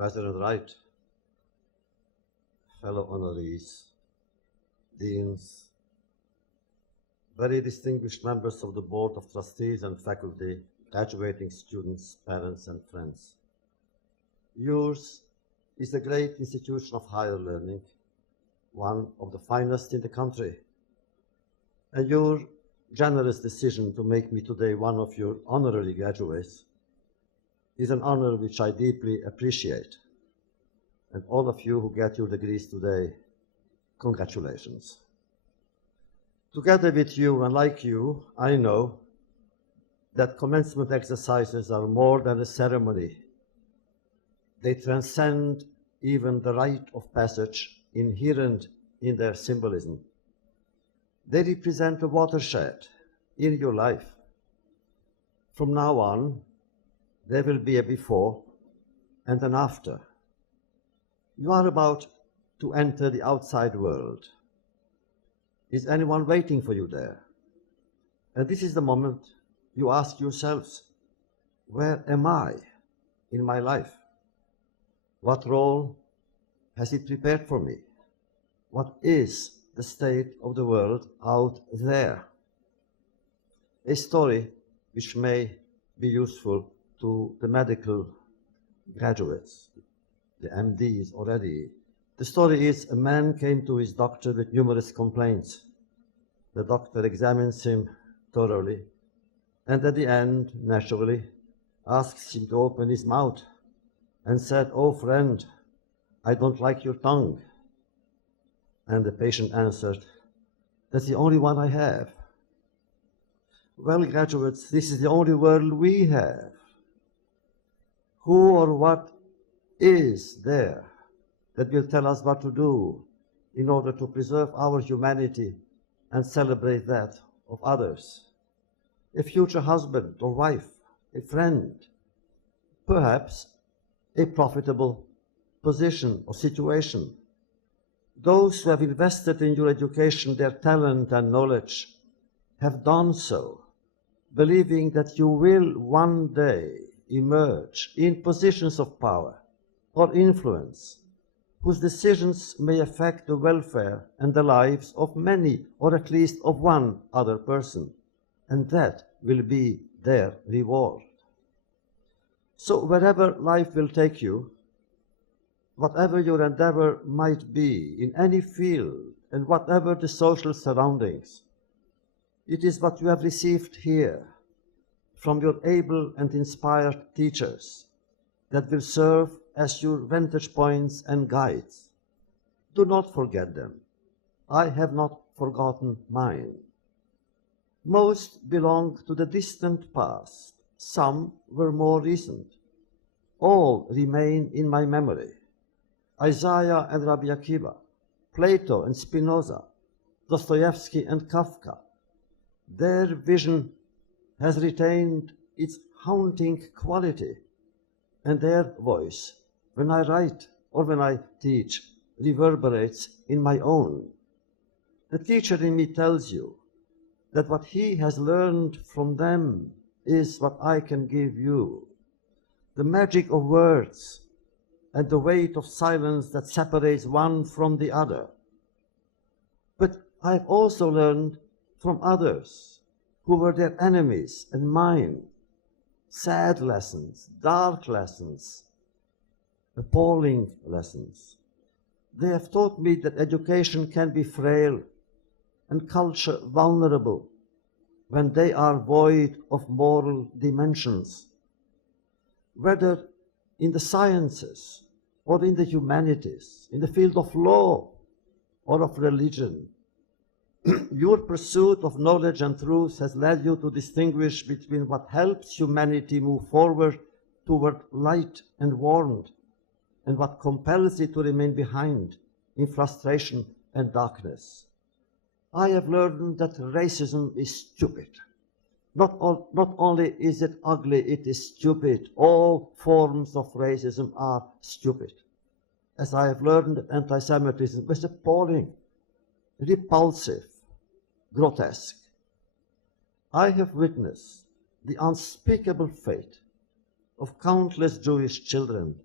President Wright, fellow honorees, deans, very distinguished members of the Board of Trustees and faculty, graduating students, parents, and friends. Yours is a great institution of higher learning, one of the finest in the country. And your generous decision to make me today one of your honorary graduates is an honor which I deeply appreciate. And all of you who get your degrees today, congratulations. Together with you and like you, I know that commencement exercises are more than a ceremony. They transcend even the rite of passage inherent in their symbolism. They represent a watershed in your life. From now on, there will be a before and an after. You are about to enter the outside world. Is anyone waiting for you there? And this is the moment you ask yourselves, where am I in my life? What role has it prepared for me? What is the state of the world out there? A story which may be useful to the medical graduates, the MDs already. The story is a man came to his doctor with numerous complaints. The doctor examines him thoroughly and at the end, naturally, asks him to open his mouth and said, "Oh friend, I don't like your tongue." And the patient answered, "That's the only one I have." Well, graduates, this is the only world we have. Who or what is there that will tell us what to do in order to preserve our humanity and celebrate that of others? A future husband or wife, a friend, perhaps a profitable position or situation. Those who have invested in your education their talent and knowledge have done so, believing that you will one day emerge in positions of power or influence, whose decisions may affect the welfare and the lives of many, or at least of one other person, and that will be their reward. So wherever life will take you, whatever your endeavor might be in any field, and whatever the social surroundings, it is what you have received here from your able and inspired teachers that will serve as your vantage points and guides. Do not forget them. I have not forgotten mine. Most belong to the distant past. Some were more recent. All remain in my memory. Isaiah and Rabbi Akiva, Plato and Spinoza, Dostoevsky and Kafka. Their vision has retained its haunting quality, and their voice, when I write or when I teach, reverberates in my own. The teacher in me tells you that what he has learned from them is what I can give you. The magic of words and the weight of silence that separates one from the other. But I've also learned from others who were their enemies and mine. Sad lessons, dark lessons, appalling lessons. They have taught me that education can be frail and culture vulnerable when they are void of moral dimensions. Whether in the sciences or in the humanities, in the field of law or of religion, your pursuit of knowledge and truth has led you to distinguish between what helps humanity move forward toward light and warmth, and what compels it to remain behind in frustration and darkness. I have learned that racism is stupid. Not only is it ugly, it is stupid. All forms of racism are stupid. As I have learned that anti-Semitism is appalling, repulsive, grotesque. I have witnessed the unspeakable fate of countless Jewish children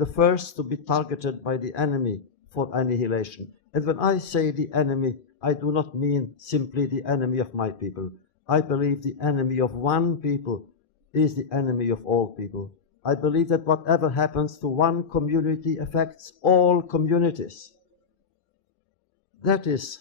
the first to be targeted by the enemy for annihilation. And when I say the enemy, I do not mean simply the enemy of my people. I believe the enemy of one people is the enemy of all people. I believe that whatever happens to one community affects all communities. That is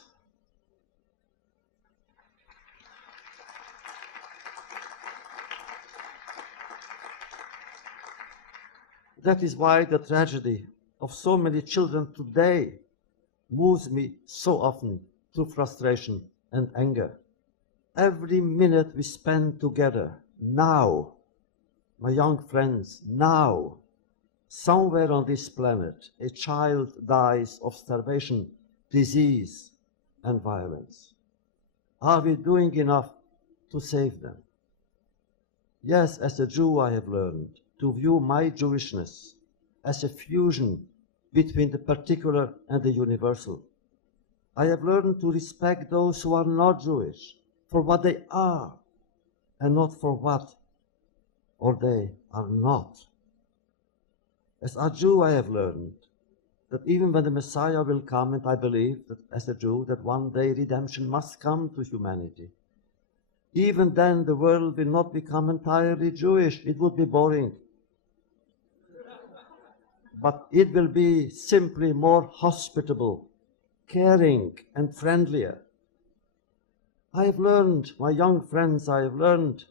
why the tragedy of so many children today moves me so often to frustration and anger. Every minute we spend together, now, my young friends, now, somewhere on this planet, a child dies of starvation, disease, and violence. Are we doing enough to save them? Yes, as a Jew, I have learned to view my Jewishness as a fusion between the particular and the universal. I have learned to respect those who are not Jewish for what they are and not for what or they are not. As a Jew, I have learned that even when the Messiah will come, and I believe that as a Jew that one day redemption must come to humanity, even then the world will not become entirely Jewish. It would be boring. But it will be simply more hospitable, caring, and friendlier. I have learned, my young friends, I have learned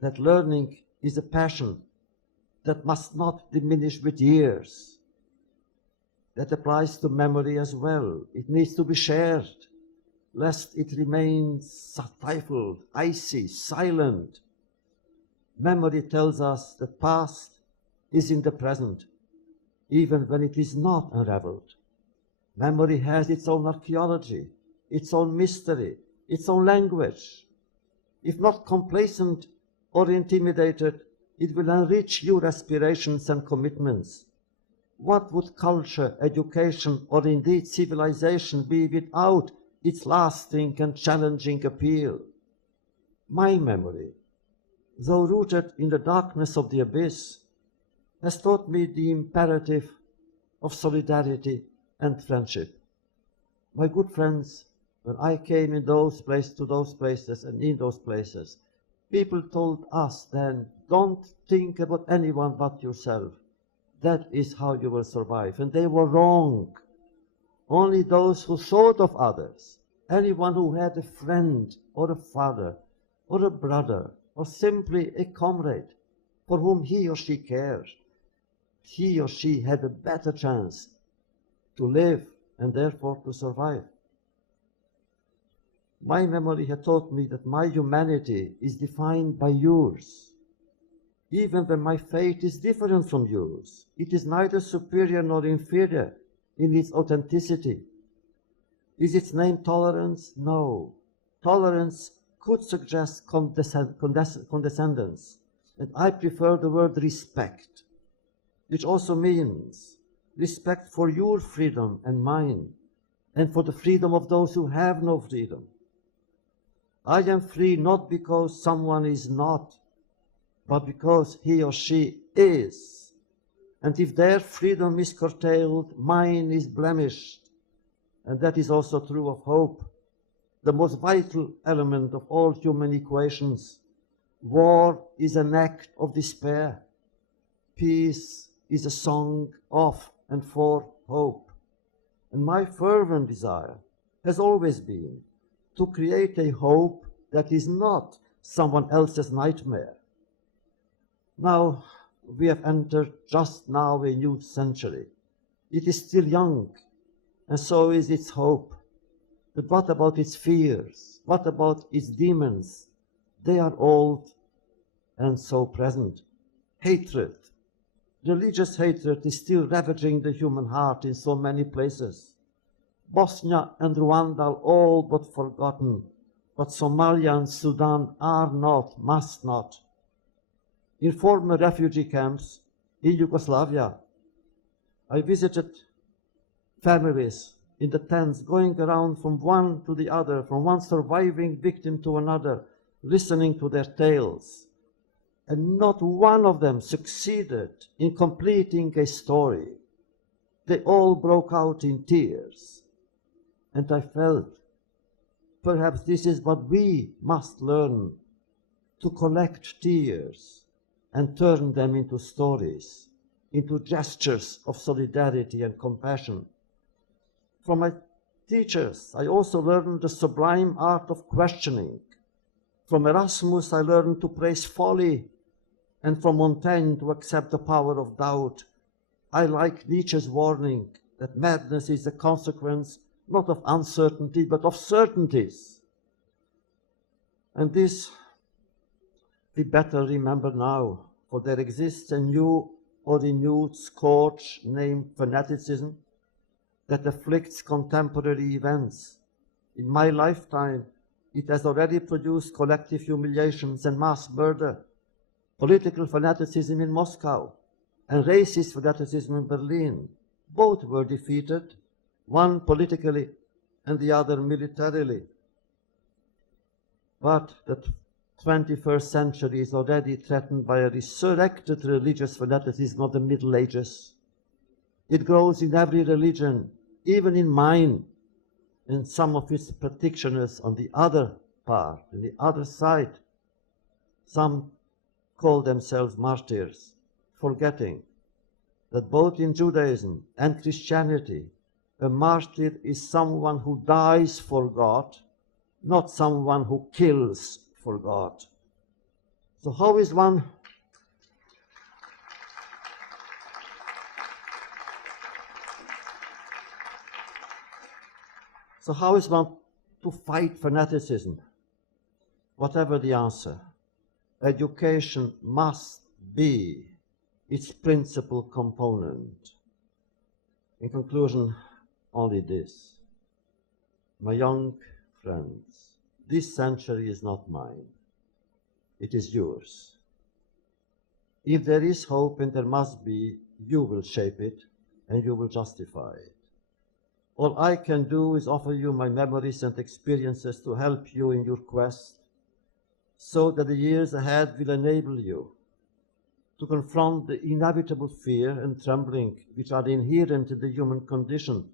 that learning is a passion that must not diminish with years. That applies to memory as well. It needs to be shared, lest it remains stifled, icy, silent. Memory tells us that past is in the present, even when it is not unraveled. Memory has its own archaeology, its own mystery, its own language. If not complacent or intimidated, it will enrich your aspirations and commitments. What would culture, education, or indeed civilization be without its lasting and challenging appeal? My memory, though rooted in the darkness of the abyss, has taught me the imperative of solidarity and friendship. My good friends, when I came to those places, people told us then, don't think about anyone but yourself. That is how you will survive. And they were wrong. Only those who thought of others, anyone who had a friend or a father or a brother or simply a comrade for whom he or she cared, he or she had a better chance to live and therefore to survive. My memory had taught me that my humanity is defined by yours. Even when my fate is different from yours, it is neither superior nor inferior in its authenticity. Is its name tolerance? No. Tolerance could suggest condescendence, and I prefer the word respect, which also means respect for your freedom and mine, and for the freedom of those who have no freedom. I am free not because someone is not, but because he or she is. And if their freedom is curtailed, mine is blemished. And that is also true of hope, the most vital element of all human equations. War is an act of despair. Peace is a song of and for hope. And my fervent desire has always been to create a hope that is not someone else's nightmare. Now, we have entered just now a new century. It is still young, and so is its hope. But what about its fears? What about its demons? They are old and so present. Hatred, religious hatred, is still ravaging the human heart in so many places. Bosnia and Rwanda are all but forgotten, but Somalia and Sudan are not, must not. In former refugee camps in Yugoslavia, I visited families in the tents, going around from one to the other, from one surviving victim to another, listening to their tales. and not one of them succeeded in completing a story. They all broke out in tears, and I felt perhaps this is what we must learn, to collect tears and turn them into stories, into gestures of solidarity and compassion. From my teachers, I also learned the sublime art of questioning. From Erasmus, I learned to praise folly, and from Montaigne to accept the power of doubt. I like Nietzsche's warning that madness is a consequence not of uncertainty, but of certainties. And this we better remember now, for there exists a new or renewed scourge named fanaticism that afflicts contemporary events. In my lifetime, it has already produced collective humiliations and mass murder, political fanaticism in Moscow, and racist fanaticism in Berlin. Both were defeated, one politically and the other militarily. But the 21st century is already threatened by a resurrected religious fanaticism of the Middle Ages. It grows in every religion, even in mine, and some of its practitioners on the other part, on the other side. Some call themselves martyrs, forgetting that both in Judaism and Christianity, a martyr is someone who dies for God, not someone who kills for God. So how is one to fight fanaticism? Whatever the answer, education must be its principal component. In conclusion, only this. My young friends, this century is not mine. It is yours. If there is hope, and there must be, you will shape it and you will justify it. All I can do is offer you my memories and experiences to help you in your quest, so that the years ahead will enable you to confront the inevitable fear and trembling which are inherent in the human condition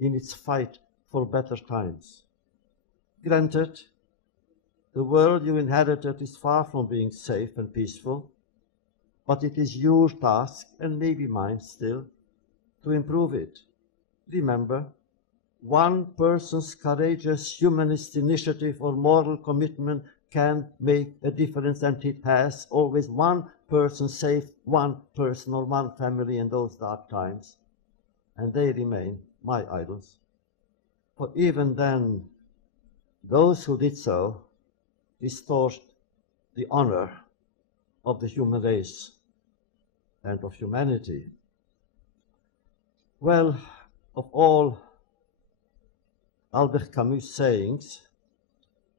in its fight for better times. Granted, the world you inherited is far from being safe and peaceful, but it is your task, and maybe mine still, to improve it. Remember, one person's courageous humanist initiative or moral commitment can make a difference, and it has. Always one person saved one person or one family in those dark times, and they remain my idols. For even then, those who did so restored the honor of the human race and of humanity. Well, of all Albert Camus' sayings,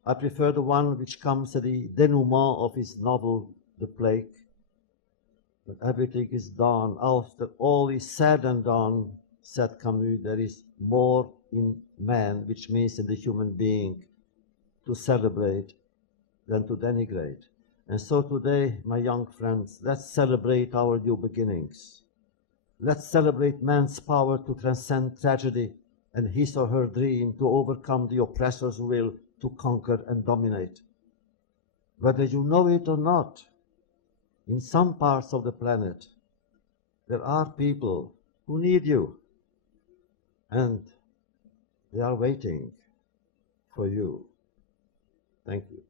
I prefer the one which comes at the denouement of his novel, The Plague. When everything is done, after all is said and done, said Camus, there is more in man, which means in the human being, to celebrate than to denigrate. And so today, my young friends, let's celebrate our new beginnings. Let's celebrate man's power to transcend tragedy and his or her dream to overcome the oppressor's will to conquer and dominate. Whether you know it or not, in some parts of the planet, there are people who need you, and they are waiting for you. Thank you.